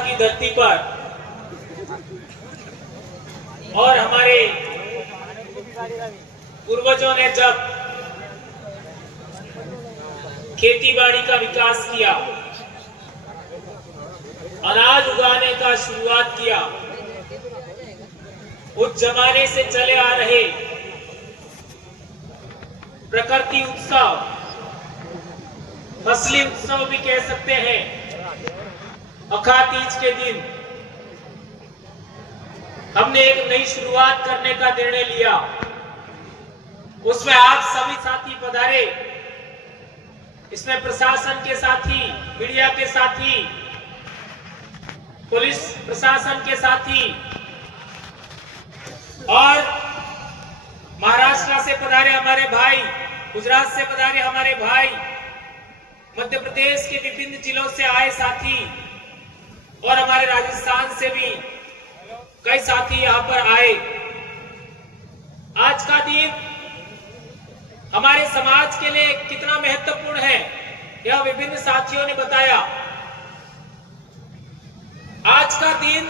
की धरती पर और हमारे पूर्वजों ने जब खेती बाड़ी का विकास किया, अनाज उगाने का शुरुआत किया, उस जमाने से चले आ रहे प्रकृति उत्सव, फसली उत्सव भी कह सकते हैं, अखाड़ तीज के दिन हमने एक नई शुरुआत करने का निर्णय लिया। उसमें आप सभी साथी पधारे, इसमें प्रशासन के साथी, मीडिया के साथी, पुलिस प्रशासन के साथी और महाराष्ट्र से पधारे हमारे भाई, गुजरात से पधारे हमारे भाई, मध्य प्रदेश के विभिन्न जिलों से आए साथी और हमारे राजस्थान से भी कई साथी यहां पर आए। आज का दिन हमारे समाज के लिए कितना महत्वपूर्ण है, यह विभिन्न साथियों ने बताया। आज का दिन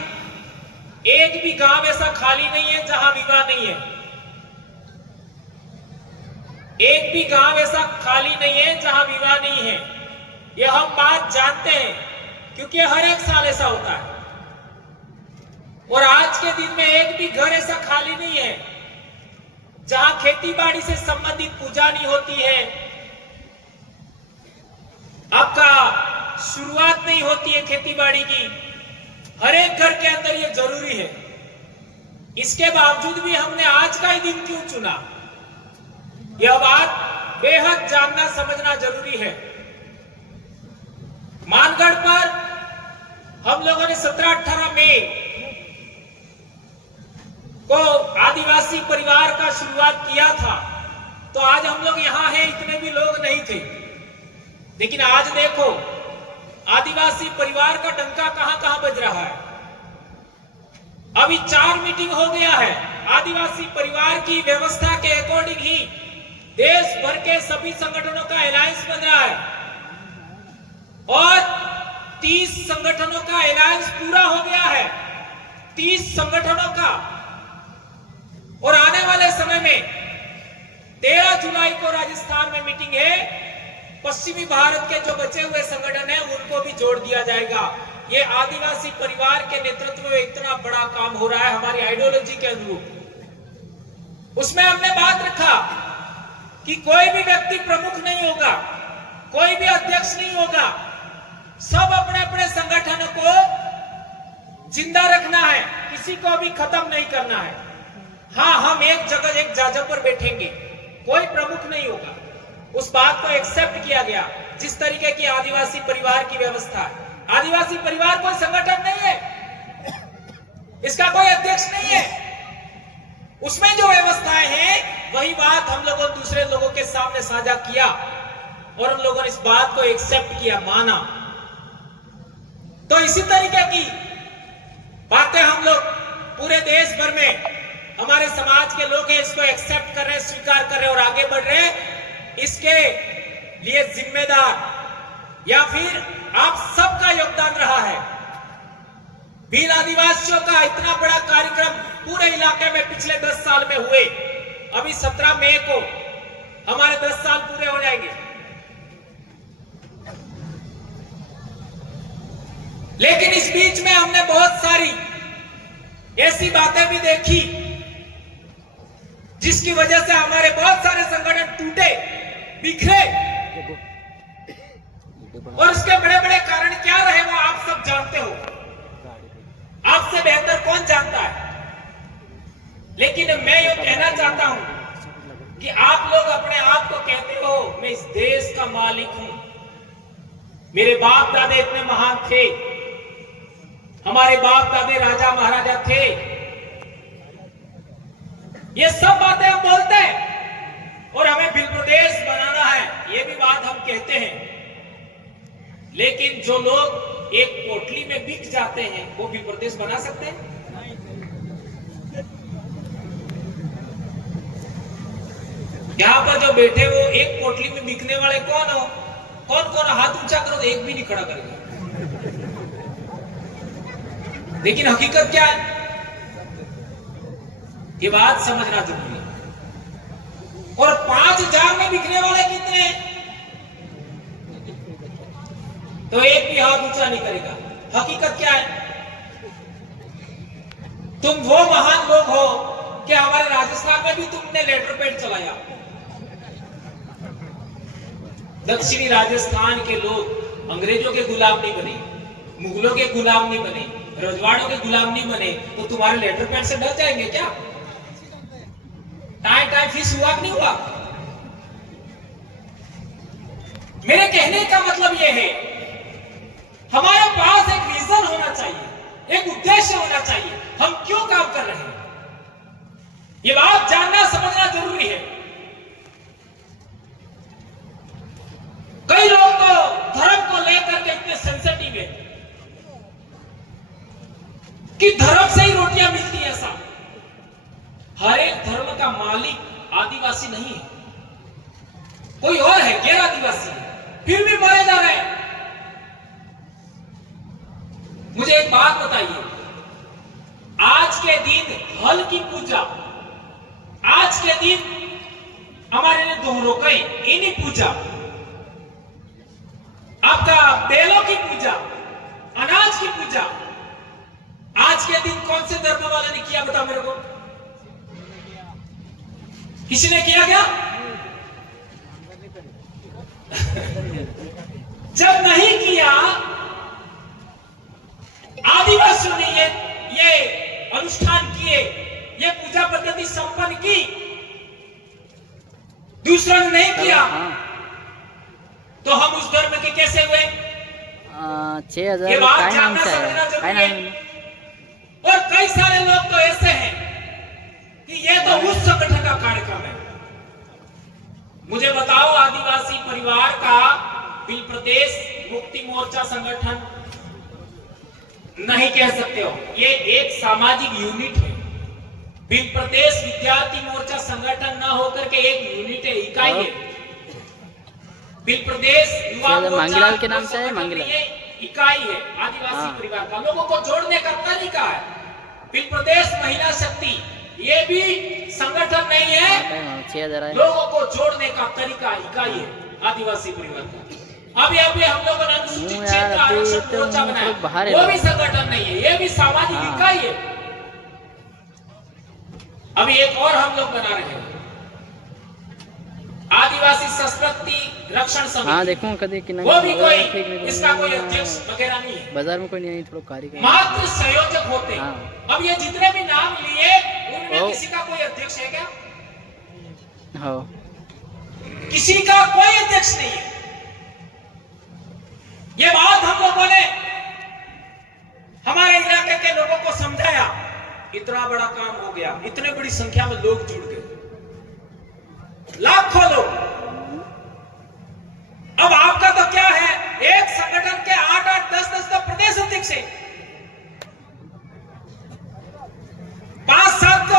एक भी गांव ऐसा खाली नहीं है जहां विवाह नहीं है। एक भी गांव ऐसा खाली नहीं है जहां विवाह नहीं है। यह हम बात जानते हैं क्योंकि हर एक साल ऐसा होता है। और आज के दिन में एक भी घर ऐसा खाली नहीं है जहां खेती बाड़ी से संबंधित पूजा नहीं होती है, आपका शुरुआत नहीं होती है खेती बाड़ी की। हर एक घर के अंदर यह जरूरी है। इसके बावजूद भी हमने आज का ही दिन क्यों चुना, यह बात बेहद जानना समझना जरूरी है। मानगढ़ पर हम लोगों ने 17-18 मई को आदिवासी परिवार का शुरुआत किया था, तो आज हम लोग यहां हैं, इतने भी लोग नहीं थे। लेकिन आज देखो आदिवासी परिवार का डंका कहां कहां बज रहा है। अभी 4 मीटिंग हो गया है। आदिवासी परिवार की व्यवस्था के अकॉर्डिंग ही देश भर के सभी संगठनों का अलायंस बन रहा है और 30 संगठनों का अलायंस पूरा हो गया है, 30 संगठनों का। और आने वाले समय में 13 जुलाई को राजस्थान में मीटिंग है। पश्चिमी भारत के जो बचे हुए संगठन हैं उनको भी जोड़ दिया जाएगा। ये आदिवासी परिवार के नेतृत्व में इतना बड़ा काम हो रहा है हमारी आइडियोलॉजी के अनुरूप। उसमें हमने बात रखा कि कोई भी व्यक्ति प्रमुख नहीं होगा, कोई भी अध्यक्ष नहीं होगा, सब अपने अपने संगठन को जिंदा रखना है, किसी को भी खत्म नहीं करना है। हाँ, हम एक जगह एक जाजा पर बैठेंगे, कोई प्रमुख नहीं होगा। उस बात को एक्सेप्ट किया गया। जिस तरीके की आदिवासी परिवार की व्यवस्था है, आदिवासी परिवार कोई संगठन नहीं है, इसका कोई अध्यक्ष नहीं है, उसमें जो व्यवस्थाएं हैं वही बात हम लोगों ने दूसरे लोगों के सामने साझा किया और उन लोगों ने इस बात को एक्सेप्ट किया, माना। तो इसी तरीके की बातें हम लोग पूरे देश भर में हमारे समाज के लोग हैं, इसको एक्सेप्ट कर रहे हैं, स्वीकार कर रहे हैं और आगे बढ़ रहे हैं। इसके लिए जिम्मेदार या फिर आप सबका योगदान रहा है। भील आदिवासियों का इतना बड़ा कार्यक्रम पूरे इलाके में पिछले 10 साल में हुए। अभी 17 मई को हमारे 10 साल पूरे हो जाएंगे। लेकिन इस बीच में हमने बहुत सारी ऐसी बातें भी देखी जिसकी वजह से हमारे बहुत सारे संगठन टूटे, बिखरे। और उसके बड़े बड़े कारण क्या रहे वो आप सब जानते हो, आपसे बेहतर कौन जानता है। लेकिन मैं ये कहना चाहता हूं कि आप लोग अपने आप को कहते हो मैं इस देश का मालिक हूं, मेरे बाप दादे इतने महान थे, हमारे बाप दादे राजा महाराजा थे। ये सब बातें हम बोलते हैं और हमें भील प्रदेश बनाना है, ये भी बात हम कहते हैं। लेकिन जो लोग एक पोटली में बिक जाते हैं वो भील प्रदेश बना सकते हैं? यहां पर जो बैठे वो एक पोटली में बिकने वाले कौन हो? कौन कौन हाथ ऊंचा करो, एक भी नहीं खड़ा करेगा। लेकिन हकीकत क्या है, ये बात समझना जरूरी है। और 5000 में बिकने वाले कितने हैं? तो एक भी हाथ ऊंचा नहीं करेगा। हकीकत क्या है? तुम वो महान लोग हो कि हमारे राजस्थान में भी तुमने लेटर पैड चलाया। दक्षिणी राजस्थान के लोग अंग्रेजों के गुलाम नहीं बने, मुगलों के गुलाम नहीं बने, रजवाड़ों के गुलाम नहीं बने, तो तुम्हारे लेटर पैड से डर जाएंगे क्या? टाइम टाइम फीस हुआ कि नहीं हुआ? मेरे कहने का मतलब यह है, हमारे पास एक रीजन होना चाहिए, एक उद्देश्य होना चाहिए, हम क्यों काम कर रहे हैं, ये बात जानना समझना जरूरी है। कई लोग तो धर्म को लेकर के इतने सेंसिटिव है कि धर्म से ही रोटियां मिलती है। ऐसा हर एक धर्म का मालिक आदिवासी नहीं है, कोई और है, गैर आदिवासी है, फिर भी मारे जा रहे हैं। मुझे एक बात बताइए, आज के दिन हल की पूजा, आज के दिन हमारे लिए दोहरोकई इन्हीं पूजा, आपका बैलों की पूजा, अनाज की पूजा, आज के दिन कौन से धर्म वाले ने किया बता मेरे को? किसी ने किया क्या? जब नहीं किया, आदिवासियों ने ये अनुष्ठान किए, ये पूजा पद्धति संपन्न की, दूसरों ने नहीं किया, तो हम उस धर्म के कैसे हुए? 6000 ये बात जानना समझना जरूरी है। और कई सारे लोग तो ऐसे हैं कि ये तो उस संगठन का कार्यक्रम है। मुझे बताओ, आदिवासी परिवार का बिल प्रदेश मुक्ति मोर्चा संगठन नहीं कह सकते हो, ये एक सामाजिक यूनिट है। बिल प्रदेश विद्यार्थी मोर्चा संगठन ना होकर के एक यूनिट है, इकाई है। बिल प्रदेश युवा मांगीलाल के नाम से है, मांगीलाल इकाई है आदिवासी परिवार का, लोगों को जोड़ने का तरीका है। बिल प्रदेश महिला शक्ति ये भी संगठन नहीं है, लोगों को जोड़ने का तरीका इकाई है आदिवासी परिवार का। अभी हम लोगों ने अनुसूचित क्षेत्र आरक्षण मोर्चा बनाया, वो भी संगठन नहीं है, ये भी सामाजिक इकाई है। अभी एक और हम लोग बना रहे हैं, आदिवासी संस्कृति रक्षण समिति। देखो कभी कि वो भी कोई इसका कोई अध्यक्ष वगैरह नहीं है, बाजार में कोई नहीं, थोड़ा कार्यक्रम मात्र संयोजक होते हैं। अब ये जितने भी नाम लिए, उनमें किसी का कोई अध्यक्ष है क्या? किसी का कोई अध्यक्ष नहीं है। ये बात हम लोगों ने हमारे इलाके के लोगों को समझाया, इतना बड़ा काम हो गया, इतने बड़ी संख्या में लोग जुड़ गए, लाखों लोग। अब आपका तो क्या है, एक संगठन के 8-8, 10-10 तो प्रदेश अध्यक्ष है, 5-7 तो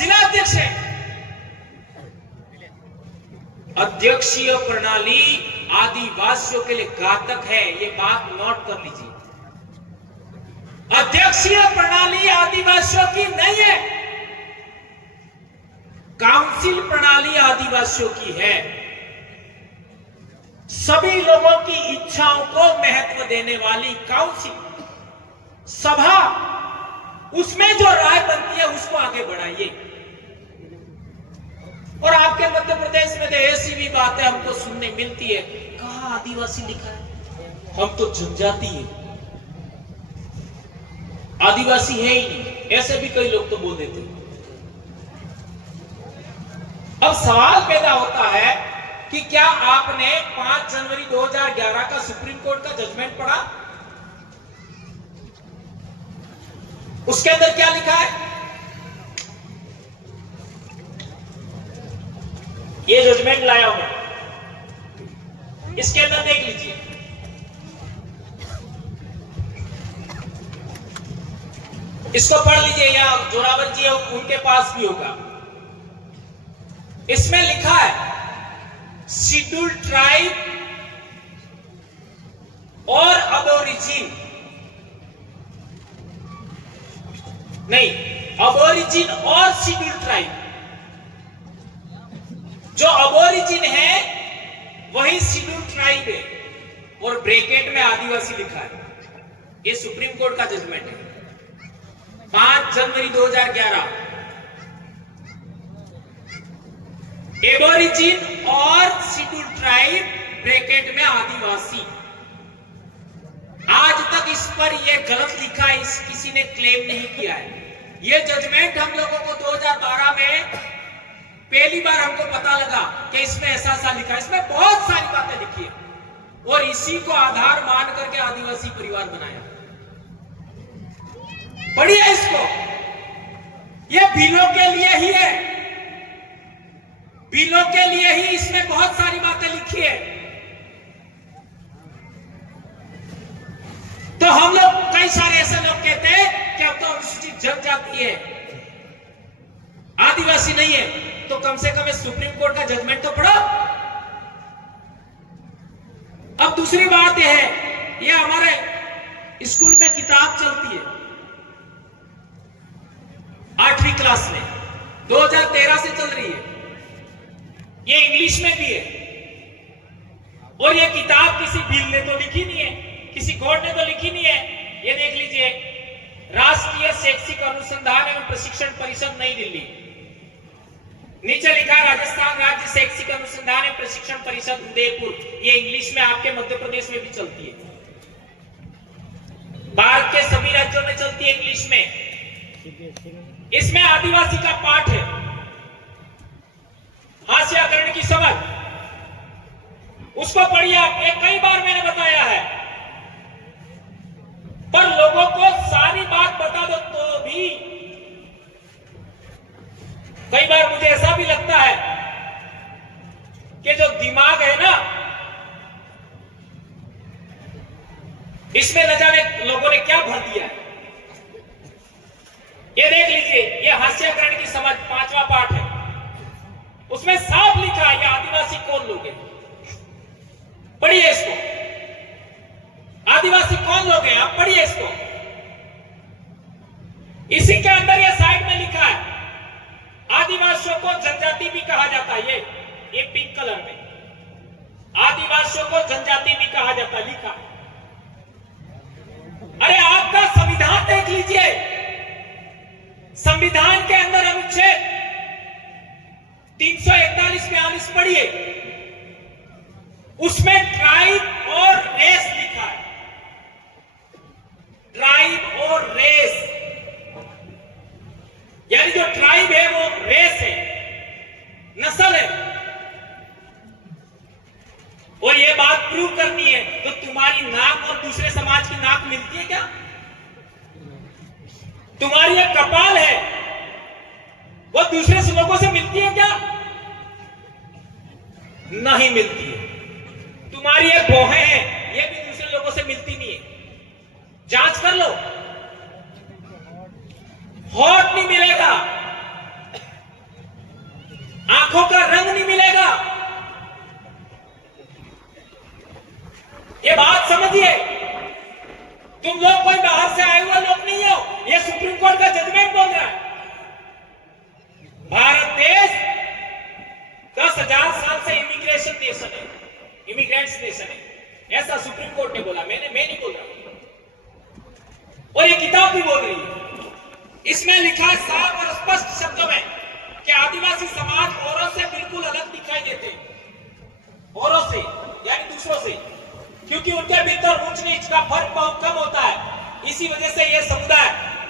जिला अध्यक्ष है। अध्यक्षीय प्रणाली आदिवासियों के लिए घातक है, ये बात नोट कर लीजिए। अध्यक्षीय प्रणाली आदिवासियों की नहीं है, काउंसिल प्रणाली आदिवासियों की है। सभी लोगों की इच्छाओं को महत्व देने वाली काउंसिल सभा, उसमें जो राय बनती है उसको आगे बढ़ाइए। और आपके मध्य प्रदेश में तो ऐसी भी बातें हमको सुनने मिलती है, कहां आदिवासी लिखा है, हम तो जनजाति है, आदिवासी है ही नहीं, ऐसे भी कई लोग तो बोल देते हैं। अब सवाल पैदा होता है कि क्या आपने 5 जनवरी 2011 का सुप्रीम कोर्ट का जजमेंट पढ़ा? उसके अंदर क्या लिखा है? ये जजमेंट लाया हूं, इसके अंदर देख लीजिए। इसको पढ़ लीजिए, या जोरावर जी उनके पास भी होगा। इसमें लिखा है, शेड्यूल्ड ट्राइब और अबोरिजिन नहीं, अबोरिजिन और शेड्यूल ट्राइब। जो अबोरिजिन है वही शेड्यूल ट्राइब है, और ब्रैकेट में आदिवासी लिखा है। ये सुप्रीम कोर्ट का जजमेंट है 5 जनवरी 2011। एबोरिजिन और शेड्यूल ट्राइब ब्रैकेट में आदिवासी। आज तक इस पर यह गलत लिखा है, किसी ने क्लेम नहीं किया है। यह जजमेंट हम लोगों को 2012 में पहली बार हमको पता लगा कि इसमें ऐसा ऐसा लिखा है। इसमें बहुत सारी बातें लिखी है, और इसी को आधार मान करके आदिवासी परिवार बनाया। पढ़िए इसको, यह बिलों के लिए ही है, बिलों के लिए ही इसमें बहुत सारी बातें लिखी है। तो हम लोग, कई सारे ऐसे लोग कहते हैं कि अब तो अनुसूचित जनजाति है, आदिवासी नहीं है, तो कम से कम सुप्रीम कोर्ट का जजमेंट तो पढ़ो। अब दूसरी बात यह है, यह हमारे स्कूल में किताब चलती है 8वीं क्लास में, 2013 से चल रही है। ये इंग्लिश में भी है, और ये किताब किसी बिल ने तो लिखी नहीं है, किसी कोर्ट ने तो लिखी नहीं है। ये देख लीजिए, राष्ट्रीय शैक्षिक अनुसंधान एवं प्रशिक्षण परिषद नई दिल्ली, नीचे लिखा है राजस्थान राज्य शैक्षिक अनुसंधान एवं प्रशिक्षण परिषद उदयपुर। ये इंग्लिश में आपके मध्य प्रदेश में भी चलती है, भारत के सभी राज्यों में चलती है इंग्लिश में। इसमें आदिवासी का पाठ है, हास्याकरण की समझ, उसको पढ़िए आप। ये कई बार मैंने बताया है, पर लोगों को सारी बात बता दो तो भी कई बार मुझे ऐसा भी लगता है कि जो दिमाग है ना, इसमें न जाने लोगों ने क्या भर दिया है। ये देख लीजिए, ये हास्याकरण की समझ 5वां पाठ है, उसमें साफ लिखा है ये आदिवासी कौन लोग हैं। पढ़िए इसको, आदिवासी कौन लोग हैं, आप पढ़िए इसको। इसी के अंदर ये साइड में लिखा है, आदिवासियों को जनजाति भी कहा जाता है। ये पिंक कलर में आदिवासियों को जनजाति भी कहा जाता है, लिखा। अरे आपका संविधान देख लीजिए, संविधान के अंदर अनुच्छेद 341-42 पढ़िए, उसमें ट्राइब और रेस लिखा है। ट्राइब और रेस, यानी जो ट्राइब है वो रेस है, नस्ल है। और ये बात प्रूव करनी है तो तुम्हारी नाक और दूसरे समाज की नाक मिलती है क्या? तुम्हारी एक कपाल है, वो दूसरे लोगों से मिलती है क्या? नहीं मिलती है। तुम्हारी एक भौहें हैं, ये भी दूसरे लोगों से मिलती नहीं है। जांच कर लो, होठ नहीं मिलेगा, आंखों का रंग नहीं मिलेगा। ये बात समझिए, तुम लोग कोई बाहर से आए हुए लोग नहीं हो, ये सुप्रीम कोर्ट का जजमेंट बोल रहा है। भारत देश 10,000 साल से इमिग्रेशन नेशन है, इमिग्रेंट्स नेशन है, ऐसा सुप्रीम कोर्ट ने बोला। मैं नहीं बोल रहा, और ये किताब भी बोल रही है। इसमें लिखा है साफ और स्पष्ट शब्दों में कि आदिवासी समाज औरों से बिल्कुल अलग दिखाई देते हैं। औरों से यानी दूसरों से, क्योंकि उनके भीतर ऊंच नीच का फर्क बहुत कम होता है। इसी वजह से यह समुदाय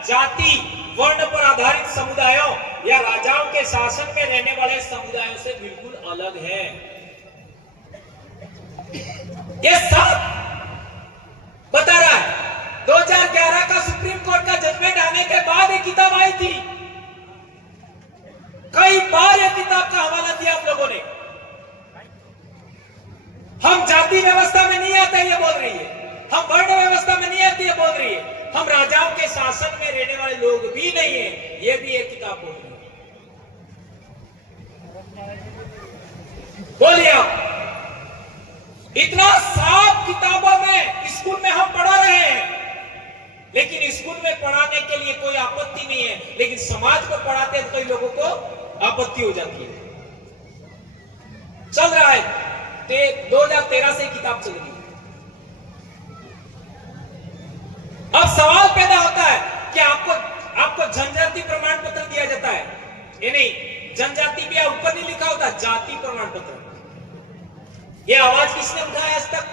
जाति वर्ण पर आधारित समुदायों या राजाओं के शासन में रहने वाले समुदायों से बिल्कुल अलग है। यह सब बता रहा है। 2011 का सुप्रीम कोर्ट का जजमेंट आने के बाद एक किताब आई थी, कई बार यह किताब का हवाला दिया आप लोगों ने। हम जाति व्यवस्था में नहीं आते ये बोल रही है, हम वर्ण व्यवस्था में नहीं आते ये बोल रही है, हम राजाओं के शासन में रहने वाले लोग भी नहीं है, ये भी एक किताब बोल रही है। बोलिए आप, इतना साफ किताबों में स्कूल में हम पढ़ा रहे हैं, लेकिन स्कूल में पढ़ाने के लिए कोई आपत्ति नहीं है, लेकिन समाज को पढ़ाते हैं तो कई लोगों को आपत्ति हो जाती है। चल रहा है 2013 से किताब चल रही है। अब सवाल पैदा होता है कि आपको जनजाति प्रमाण पत्र दिया जाता है, ये नहीं, जनजाति भी ऊपर नहीं लिखा होता, जाति प्रमाण पत्र। ये आवाज किसने उठाया आज तक?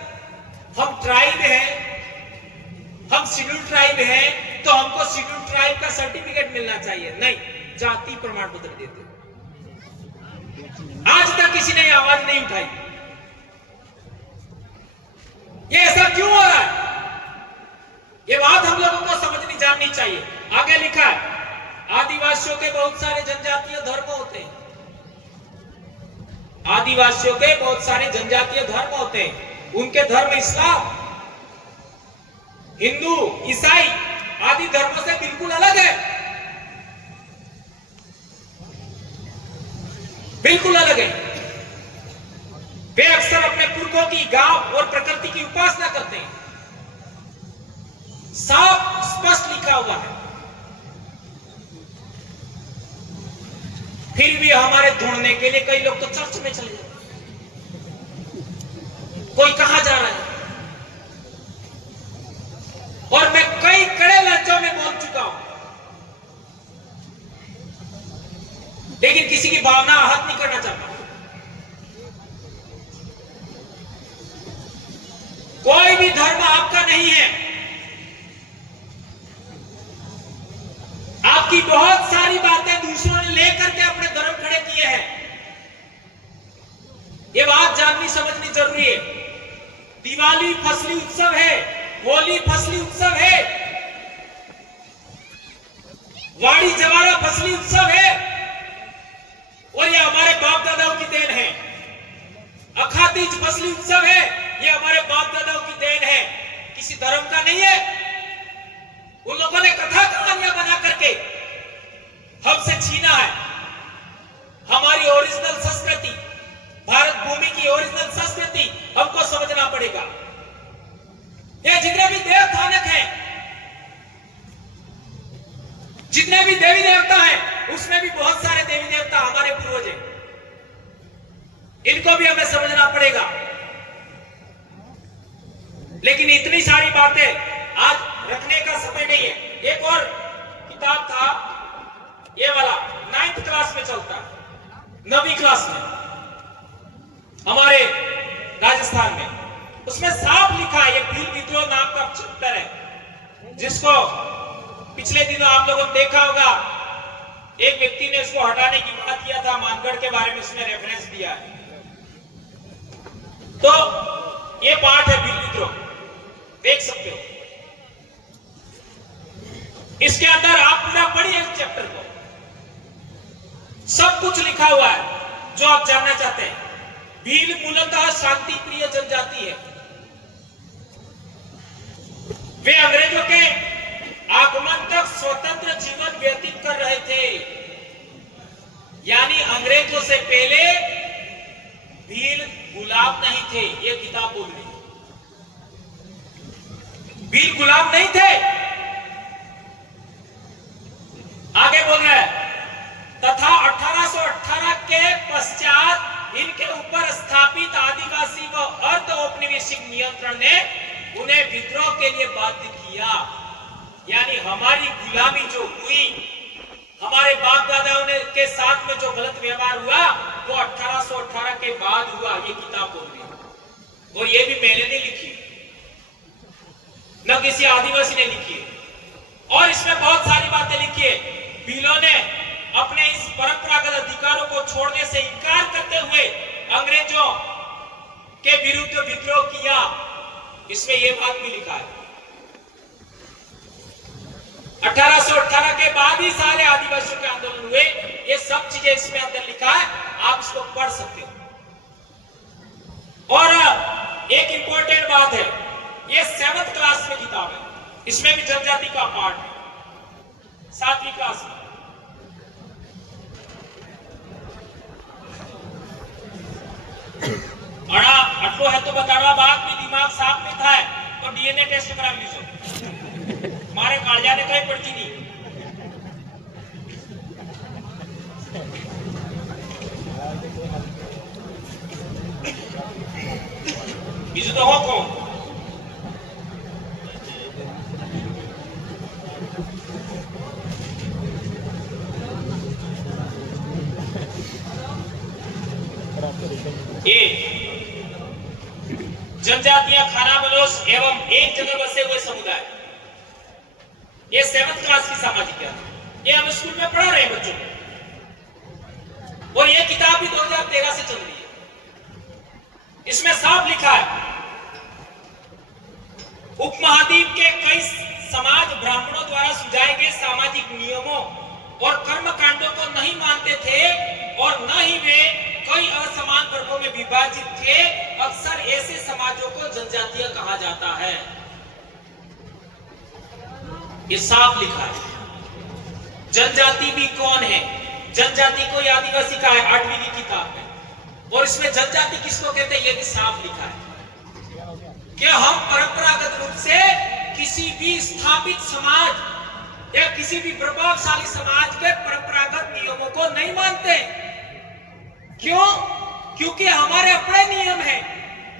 हम ट्राइब हैं, हम शेड्यूल ट्राइब हैं, तो हमको शेड्यूल ट्राइब का सर्टिफिकेट मिलना चाहिए। नहीं, जाति प्रमाण पत्र देते। आज तक किसी ने आवाज नहीं उठाई। ये ऐसा क्यों हो रहा है? ये बात हम लोगों को समझनी जाननी चाहिए। आगे लिखा है, आदिवासियों के बहुत सारे जनजातीय धर्म होते हैं। आदिवासियों के बहुत सारे जनजातीय धर्म होते हैं। उनके धर्म इस्लाम, हिंदू, ईसाई आदि धर्मों से बिल्कुल अलग है, बिल्कुल अलग है। वे अक्सर अपने पुरखों की, गांव और प्रकृति की उपासना करते हैं। साफ स्पष्ट लिखा हुआ है। फिर भी हमारे ढूंढने के लिए कई लोग तो चर्च में चले जाते, कोई कहां जा रहा है। और मैं कई कड़े लहजों में बोल चुका हूं, लेकिन किसी की भावना आहत नहीं करना चाहता। कोई भी धर्म आपका नहीं है। आपकी बहुत सारी बातें दूसरों ने लेकर के अपने धर्म खड़े किए हैं। ये बात जाननी समझनी जरूरी है। दिवाली फसली उत्सव है, होली फसली उत्सव है, वाड़ी जवारा फसली उत्सव है, और ये हमारे बाप दादाओं की देन है। अखातीज फसली उत्सव है, ये हमारे बाप दादाओं की देन है, किसी धर्म का नहीं है। उन लोगों ने कथा कहानियां बना करके हमसे छीना है। हमारी ओरिजिनल संस्कृति, भारत भूमि की ओरिजिनल संस्कृति हमको समझना पड़ेगा। ये जितने भी देव स्थानक हैं, जितने भी देवी देवता हैं, उसमें भी बहुत सारे देवी देवता हमारे पूर्वज हैं। इनको भी हमें समझना पड़ेगा। लेकिन इतनी सारी बातें आज रखने का समय नहीं है। एक और किताब था, ये वाला 9th क्लास में चलता है, 9वीं क्लास में हमारे राजस्थान में। उसमें साफ लिखा है, ये भील विद्रोह नाम का चैप्टर है, जिसको पिछले दिनों आप लोगों ने देखा होगा। एक व्यक्ति ने उसको हटाने की बात किया था, मानगढ़ के बारे में उसने रेफरेंस दिया है। तो ये पार्ट है भील विद्रोह, देख सकते हो। इसके अंदर आप पूरा पढ़िए इस चैप्टर को, सब कुछ लिखा हुआ है जो आप जानना चाहते हैं। भील मूलतः शांति प्रिय जनजाति है। वे अंग्रेजों के आगमन तक स्वतंत्र जीवन व्यतीत कर रहे थे। यानी अंग्रेजों से पहले भील गुलाम नहीं थे। ये किताब बोल रही है, भील गुलाम नहीं थे। आगे बोल रहा है, तथा 1818 के पश्चात इनके ऊपर स्थापित आदिवासी व अर्ध औपनिवेशिक नियंत्रण ने उन्हें विद्रोह के लिए बाध्य किया। यानी हमारी गुलामी जो हुई, हमारे बाप दादाओं ने के साथ में जो गलत व्यवहार हुआ, वो 1818 के बाद हुआ। ये किताब बोल रही है, और ये भी मैंने नहीं लिखी, न किसी आदिवासी ने लिखी है। और इसमें बहुत सारी बातें लिखी है। भीलों ने अपने इस परंपरागत अधिकारों को छोड़ने से इनकार करते हुए अंग्रेजों के विरुद्ध विद्रोह किया। इसमें यह बात भी लिखा है। 1818 के बाद ही सारे आदिवासियों के आंदोलन हुए। ये सब चीजें इसमें अंदर लिखा है, आप इसको पढ़ सकते हो। और एक इंपॉर्टेंट बात है, ये 7th क्लास में किताब है, इसमें भी जनजाति का पार्ट है, 7वीं क्लास में। आटलो है तो बताड़ा बात में दिमाग साफ नहीं था, तो डीएनए टेस्ट करा लीजिए। मारे कालजा ने कहीं पड़ती नहीं। बीजू तो हो कौन? ये जनजातीय खाना बलोच एवं एक जगह बसे हुए समुदाय, ये 7th क्लास की सामाजिक है। ये हम स्कूल में पढ़ा रहे हैं बच्चों को, और ये किताब भी 2013 से चल रही है। इसमें साफ लिखा है, उपमहाद्वीप के कई समाज ब्राह्मणों द्वारा सुझाए गए सामाजिक नियमों और कर्मकांडों को नहीं मानते थे, और न ही वे कई असमान वर्गों में विभाजित थे। अक्सर ऐसे समाजों को जनजातीय कहा जाता है। ये साफ लिखा है। जनजाति भी कौन है? जनजाति को आदिवासी का है 8वीं की किताब में, और इसमें जनजाति किसको कहते हैं ये भी साफ लिखा है कि हम परंपरागत रूप से किसी भी स्थापित समाज या किसी भी प्रभावशाली समाज के परंपरागत नियमों को नहीं मानते। क्यों? क्योंकि हमारे अपने नियम हैं,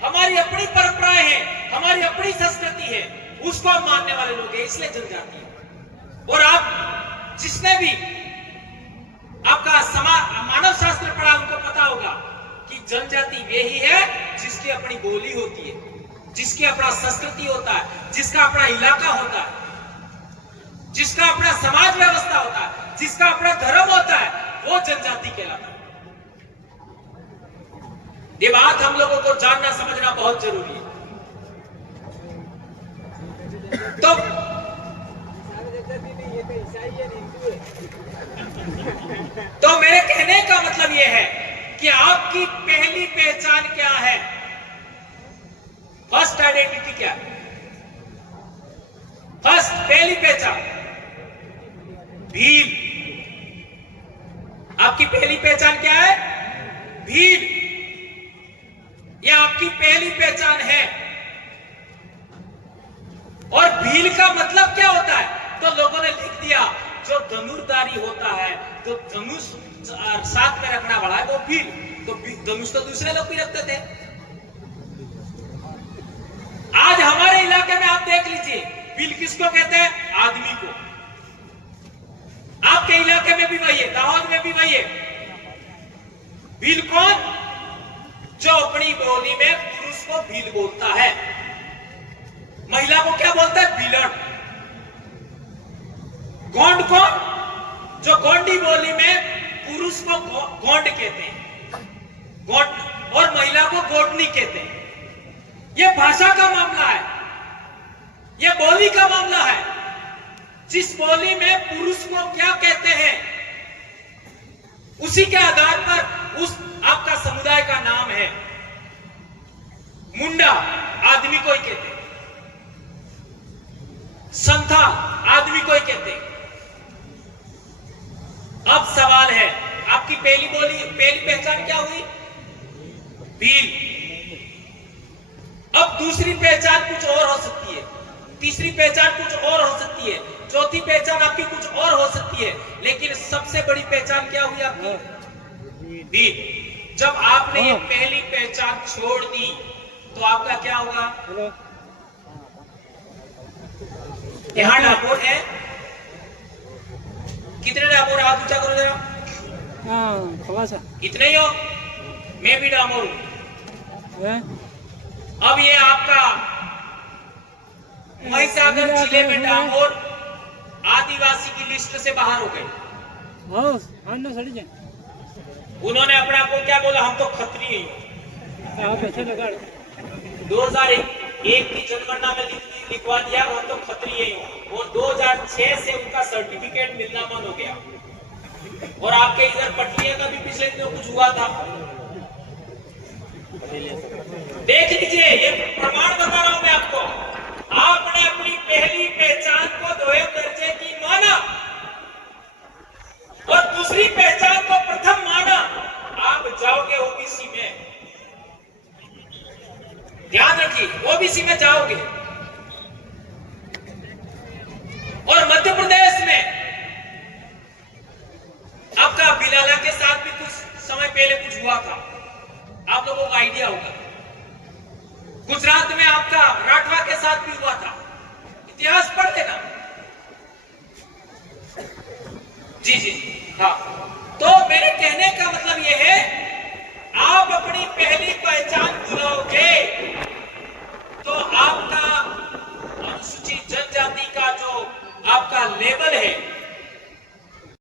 हमारी अपनी परंपराएं हैं, हमारी अपनी संस्कृति है, उसको हम मानने वाले लोग हैं, इसलिए जनजाति। और आप जिसने भी आपका मानव शास्त्र पढ़ा उनको पता होगा कि जनजाति वे ही है जिसकी अपनी बोली होती है, जिसकी अपना संस्कृति होता है, जिसका अपना इलाका होता है, जिसका अपना समाज व्यवस्था होता है, जिसका अपना धर्म होता है, वो जनजाति कहलाता है। ये बात हम लोगों को जानना समझना बहुत जरूरी है। तो मेरे कहने का मतलब यह है कि आपकी पहली पहचान क्या है? फर्स्ट आइडेंटिटी क्या है? फर्स्ट पहली पहचान भील। आपकी पहली पहचान क्या है? भील। यह आपकी पहली पहचान है। और भील का मतलब क्या होता है? तो लोगों ने लिख दिया जो धनुर्धारी होता है, तो धनुष साथ में रखना वाला है वो भील। तो धनुष तो दूसरे लोग भी रखते थे। आज हमारे इलाके में आप देख लीजिए, भील किसको कहते हैं? आदमी को। आपके इलाके में भी वही है, दाहोद में भी वही है। भील कौन? जो अपनी बोली में पुरुष को भील बोलता है, महिला को क्या बोलता है? भीलड़। गोंड कौन? जो गोंडी बोली में पुरुष को गोंड कहते हैं, गोंड, और महिला को गोडनी कहते हैं। यह भाषा का मामला है, यह बोली का मामला है। जिस बोली में पुरुष को क्या कहते हैं, उसी के आधार पर उस आपका समुदाय का नाम है। मुंडा आदमी को ही कहते हैं, संथा आदमी को ही कहते हैं। अब सवाल है, आपकी पहली पहचान क्या हुई? भील। अब दूसरी पहचान कुछ और हो सकती है, तीसरी पहचान कुछ और हो सकती है, चौथी पहचान आपकी कुछ और हो सकती है, लेकिन सबसे बड़ी पहचान क्या हुई आपकी? भील। जब आपने ये पहली पहचान छोड़ दी तो आपका क्या होगा? यहाँ डाकोर है, कितने डाकोर? हाथ ऊंचा करो जरा। कितने ही हो? मैं भी डामोर हूं। अब ये आपका महिसागर जिले में डामोर आदिवासी की लिस्ट से बाहर हो गए। उन्होंने अपने आप को क्या बोला? हम तो खत्रिय हैं। 2001 की जनगणना में लिखवा दिया हम तो खत्रिय हैं, और 2006 से उनका सर्टिफिकेट मिलना बंद हो गया। और आपके इधर पटलिया का भी पिछले दिनों कुछ हुआ था, देख लीजिए। ये प्रमाण बता रहा हूं मैं आपको। आपने अपनी पहली पहचान को दोहरे दर्जे की माना और दूसरी पहचान को प्रथम माना, आप जाओगे ओबीसी में। ध्यान रखिए, ओबीसी में जाओगे। आप लोगों को आइडिया होगा। गुजरात में आपका राठवा के साथ भी हुआ था, इतिहास पढ़ लेना। जी जी हाँ। तो मेरे कहने का मतलब यह है, आप अपनी पहली पहचान भुलाओ,